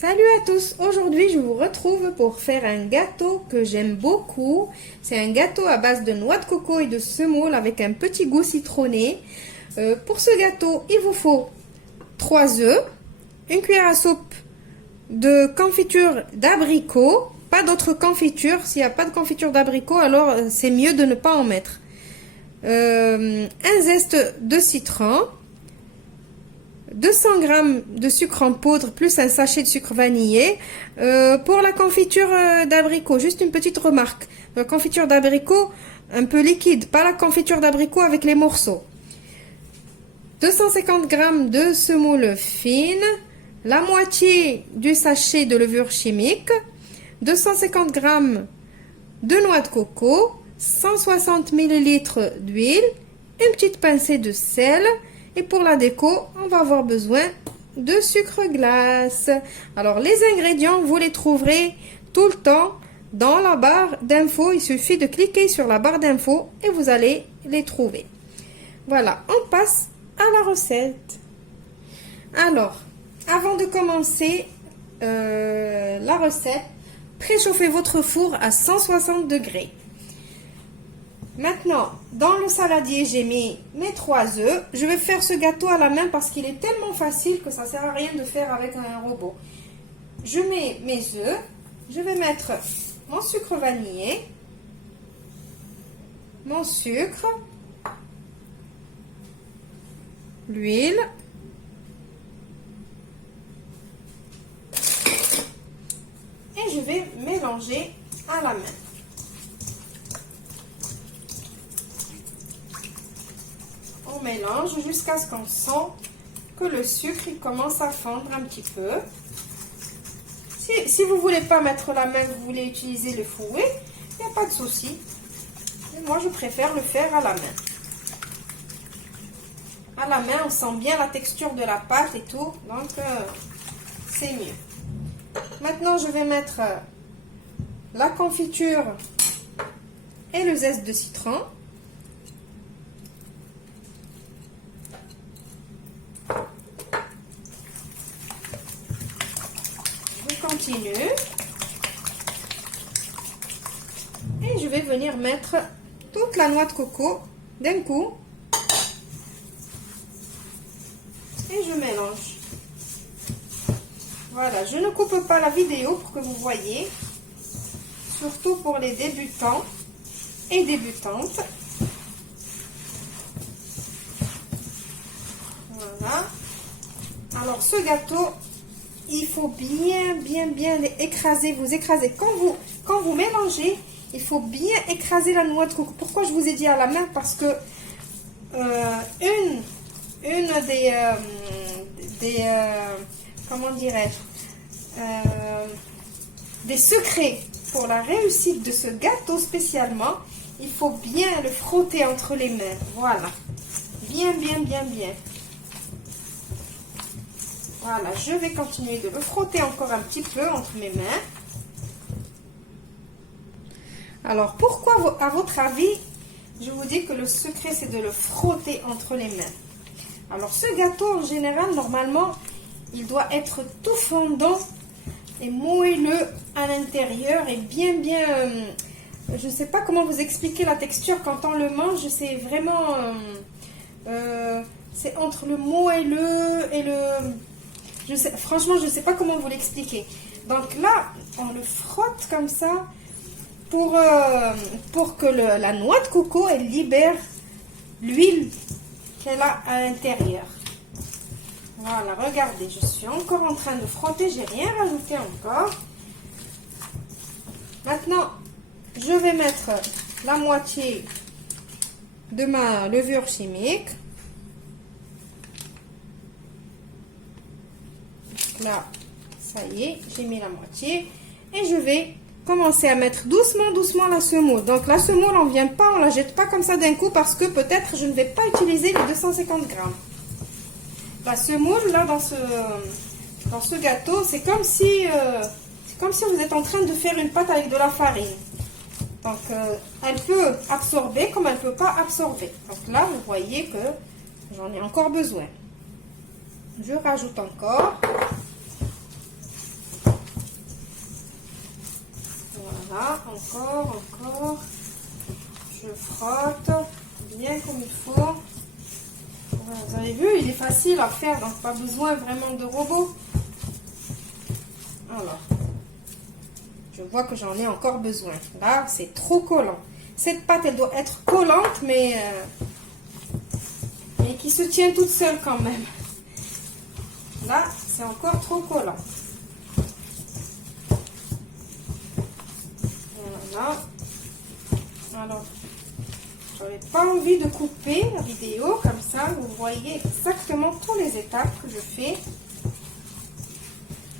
Salut à tous, aujourd'hui je vous retrouve pour faire un gâteau que j'aime beaucoup. C'est un gâteau à base de noix de coco et de semoule avec un petit goût citronné. Pour ce gâteau, il vous faut 3 œufs, une cuillère à soupe de confiture d'abricot, pas d'autre confiture. S'il n'y a pas de confiture d'abricot, alors c'est mieux de ne pas en mettre. Un zeste de citron, 200 g de sucre en poudre plus un sachet de sucre vanillé. Pour la confiture d'abricot, juste une petite remarque. La confiture d'abricot un peu liquide, pas la confiture d'abricot avec les morceaux. 250 g de semoule fine, la moitié du sachet de levure chimique, 250 g de noix de coco, 160 ml d'huile, une petite pincée de sel. Et pour la déco, on va avoir besoin de sucre glace. Alors, les ingrédients, vous les trouverez tout le temps dans la barre d'infos. Il suffit de cliquer sur la barre d'infos et vous allez les trouver. Voilà, on passe à la recette. Alors, avant de commencer la recette, préchauffez votre four à 160 degrés. Maintenant, dans le saladier, j'ai mis mes 3 œufs. Je vais faire ce gâteau à la main parce qu'il est tellement facile que ça ne sert à rien de faire avec un robot. Je mets mes œufs. Je vais mettre mon sucre vanillé, mon sucre, l'huile, et je vais mélanger à la main. On mélange jusqu'à ce qu'on sent que le sucre il commence à fondre un petit peu. Si vous ne voulez pas mettre la main, vous voulez utiliser le fouet, il n'y a pas de souci. Mais moi, je préfère le faire à la main. À la main, on sent bien la texture de la pâte et tout, donc c'est mieux. Maintenant, je vais mettre la confiture et le zeste de citron. Continue et je vais venir mettre toute la noix de coco d'un coup et je mélange. Voilà, je ne coupe pas la vidéo pour que vous voyez, surtout pour les débutants et débutantes. Voilà. Alors ce gâteau, il faut bien écraser, vous écrasez. Quand vous mélangez, il faut bien écraser la noix de coco. Pourquoi je vous ai dit à la main? Parce que une comment dirais-je, des secrets pour la réussite de ce gâteau spécialement, il faut bien le frotter entre les mains. Voilà, bien. Voilà, je vais continuer de le frotter encore un petit peu entre mes mains. Alors, pourquoi, à votre avis, je vous dis que le secret, c'est de le frotter entre les mains? Alors, ce gâteau, en général, normalement, il doit être tout fondant et moelleux à l'intérieur et bien... je ne sais pas comment vous expliquer la texture quand on le mange. C'est vraiment... c'est entre le moelleux et le... franchement, je ne sais pas comment vous l'expliquer. Donc là, on le frotte comme ça pour que la noix de coco, elle libère l'huile qu'elle a à l'intérieur. Voilà, regardez, je suis encore en train de frotter, j'ai rien rajouté encore. Maintenant, je vais mettre la moitié de ma levure chimique. Là, ça y est, j'ai mis la moitié et je vais commencer à mettre doucement la semoule. Donc la semoule, on vient pas, on la jette pas comme ça d'un coup parce que peut-être je ne vais pas utiliser les 250 g. La semoule là dans ce gâteau, c'est comme si vous êtes en train de faire une pâte avec de la farine. Donc elle peut absorber comme elle peut pas absorber. Donc là, vous voyez que j'en ai encore besoin. Je rajoute encore. Voilà, encore. Je frotte bien comme il faut. Voilà, vous avez vu, il est facile à faire, donc pas besoin vraiment de robot. Alors, je vois que j'en ai encore besoin. Là, c'est trop collant. Cette pâte, elle doit être collante, mais qui se tient toute seule quand même. Là, c'est encore trop collant. Voilà. Alors, j'avais pas envie de couper la vidéo, comme ça, vous voyez exactement toutes les étapes que je fais.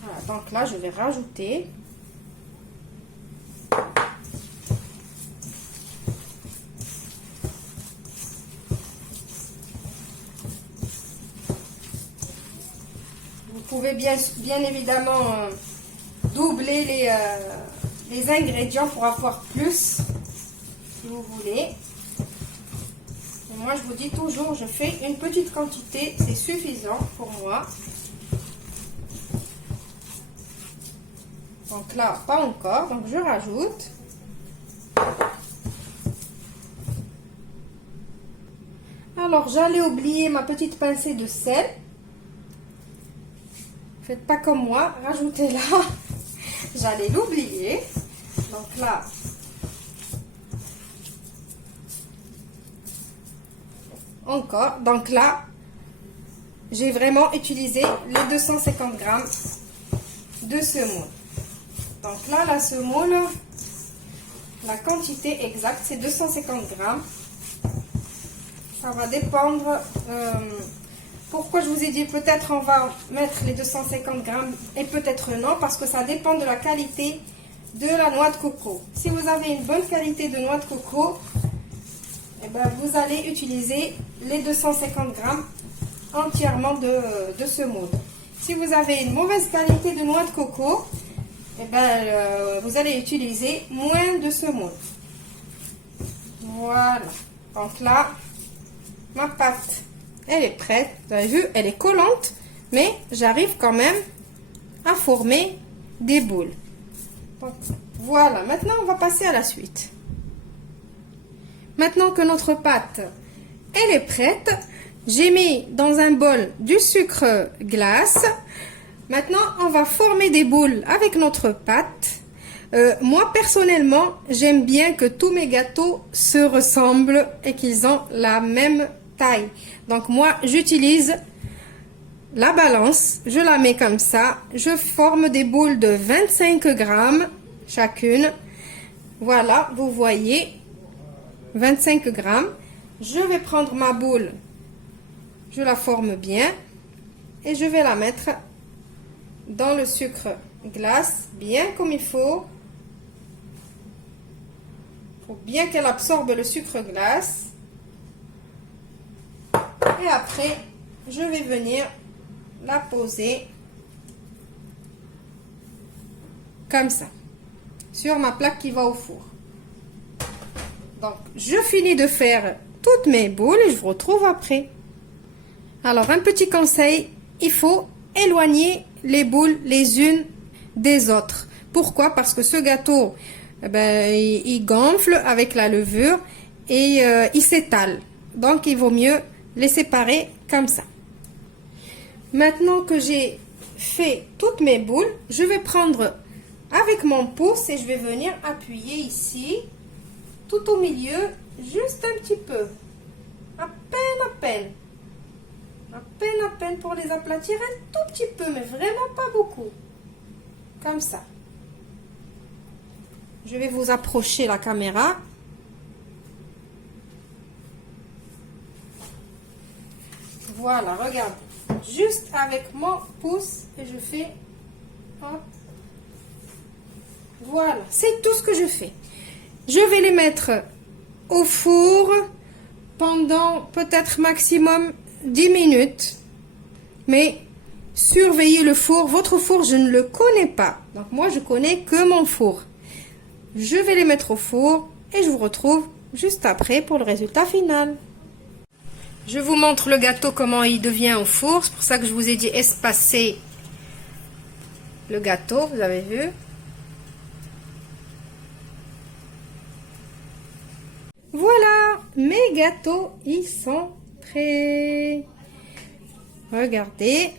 Voilà, donc là, je vais rajouter. Vous pouvez bien évidemment doubler les ingrédients pour avoir plus, si vous voulez. Et moi, je vous dis toujours, je fais une petite quantité, c'est suffisant pour moi. Donc là, pas encore, donc je rajoute. Alors, j'allais oublier ma petite pincée de sel. Faites pas comme moi, rajoutez-la. J'allais l'oublier. Donc là, encore. Donc là, j'ai vraiment utilisé les 250 grammes de semoule. Donc là, la semoule, la quantité exacte, c'est 250 grammes. Ça va dépendre. Pourquoi je vous ai dit peut-être on va mettre les 250 grammes et peut-être non, parce que ça dépend de la qualité de la noix de coco. Si vous avez une bonne qualité de noix de coco, eh ben, vous allez utiliser les 250 grammes entièrement de semoule. Si vous avez une mauvaise qualité de noix de coco, eh ben, vous allez utiliser moins de semoule. Voilà. Donc là, ma pâte, elle est prête. Vous avez vu, elle est collante, mais j'arrive quand même à former des boules. Donc, voilà, maintenant on va passer à la suite. Maintenant que notre pâte, elle est prête, j'ai mis dans un bol du sucre glace. Maintenant, on va former des boules avec notre pâte. Moi, personnellement, j'aime bien que tous mes gâteaux se ressemblent et qu'ils ont la même taille. Donc, moi, j'utilise la balance. Je la mets comme ça. Je forme des boules de 25 grammes chacune. Voilà, vous voyez, 25 grammes. Je vais prendre ma boule. Je la forme bien. Et je vais la mettre dans le sucre glace, bien comme il faut. Il faut bien qu'elle absorbe le sucre glace. Et après, je vais venir la poser comme ça, sur ma plaque qui va au four. Donc, je finis de faire toutes mes boules et je vous retrouve après. Alors, un petit conseil, il faut éloigner les boules les unes des autres. Pourquoi? Parce que ce gâteau, il gonfle avec la levure et il s'étale. Donc, il vaut mieux les séparer comme ça. Maintenant que j'ai fait toutes mes boules, je vais prendre avec mon pouce et je vais venir appuyer ici, tout au milieu, juste un petit peu. À peine pour les aplatir un tout petit peu, mais vraiment pas beaucoup. Comme ça. Je vais vous approcher la caméra. Voilà, regarde. Juste avec mon pouce et je fais... Hop. Voilà, c'est tout ce que je fais. Je vais les mettre au four pendant peut-être maximum 10 minutes. Mais surveillez le four. Votre four, je ne le connais pas. Donc moi, je connais que mon four. Je vais les mettre au four et je vous retrouve juste après pour le résultat final. Je vous montre le gâteau, comment il devient au four. C'est pour ça que je vous ai dit espacer le gâteau, vous avez vu. les gâteaux, ils sont prêts. Regardez.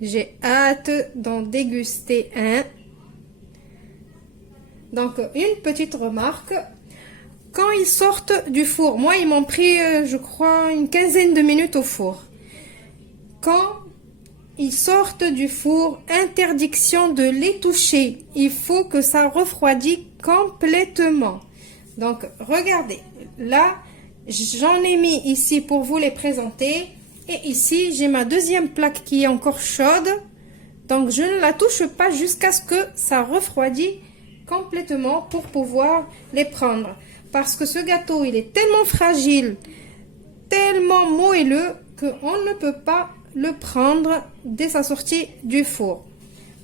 J'ai hâte d'en déguster un. Donc, une petite remarque. Quand ils sortent du four, moi, ils m'ont pris, je crois, une quinzaine de minutes au four. Quand ils sortent du four, interdiction de les toucher. Il faut que ça refroidisse complètement. Donc, regardez. Là, j'en ai mis ici pour vous les présenter. Et ici, j'ai ma deuxième plaque qui est encore chaude. Donc, je ne la touche pas jusqu'à ce que ça refroidisse complètement pour pouvoir les prendre. Parce que ce gâteau, il est tellement fragile, tellement moelleux, qu'on ne peut pas le prendre dès sa sortie du four.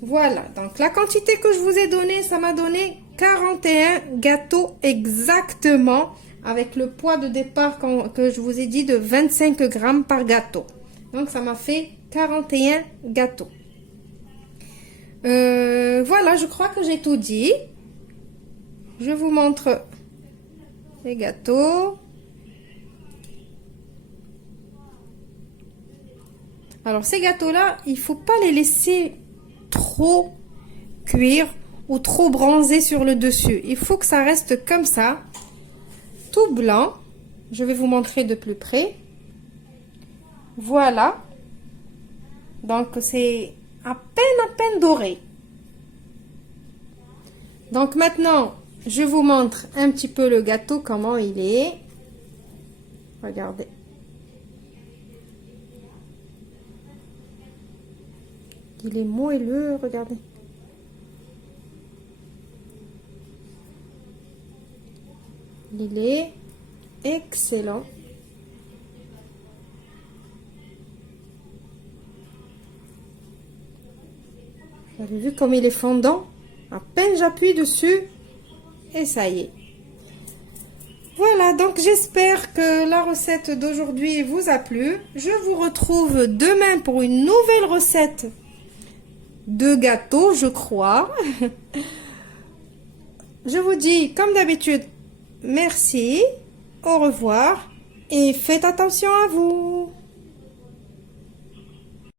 Voilà, donc la quantité que je vous ai donnée, ça m'a donné 41 gâteaux exactement, avec le poids de départ que je vous ai dit de 25 grammes par gâteau. Donc ça m'a fait 41 gâteaux. Voilà, je crois que j'ai tout dit. Je vous montre les gâteaux. Alors ces gâteaux-là, il faut pas les laisser trop cuire ou trop bronzer sur le dessus. Il faut que ça reste comme ça, tout blanc. Je vais vous montrer de plus près. Voilà. Donc c'est à peine doré. Donc maintenant, je vous montre un petit peu le gâteau, comment il est. Regardez. Il est moelleux, regardez. Il est excellent. Vous avez vu comme il est fondant? À peine j'appuie dessus et ça y est. Voilà, donc j'espère que la recette d'aujourd'hui vous a plu. Je vous retrouve demain pour une nouvelle recette de gâteau, je crois. Je vous dis, comme d'habitude, merci, au revoir et faites attention à vous.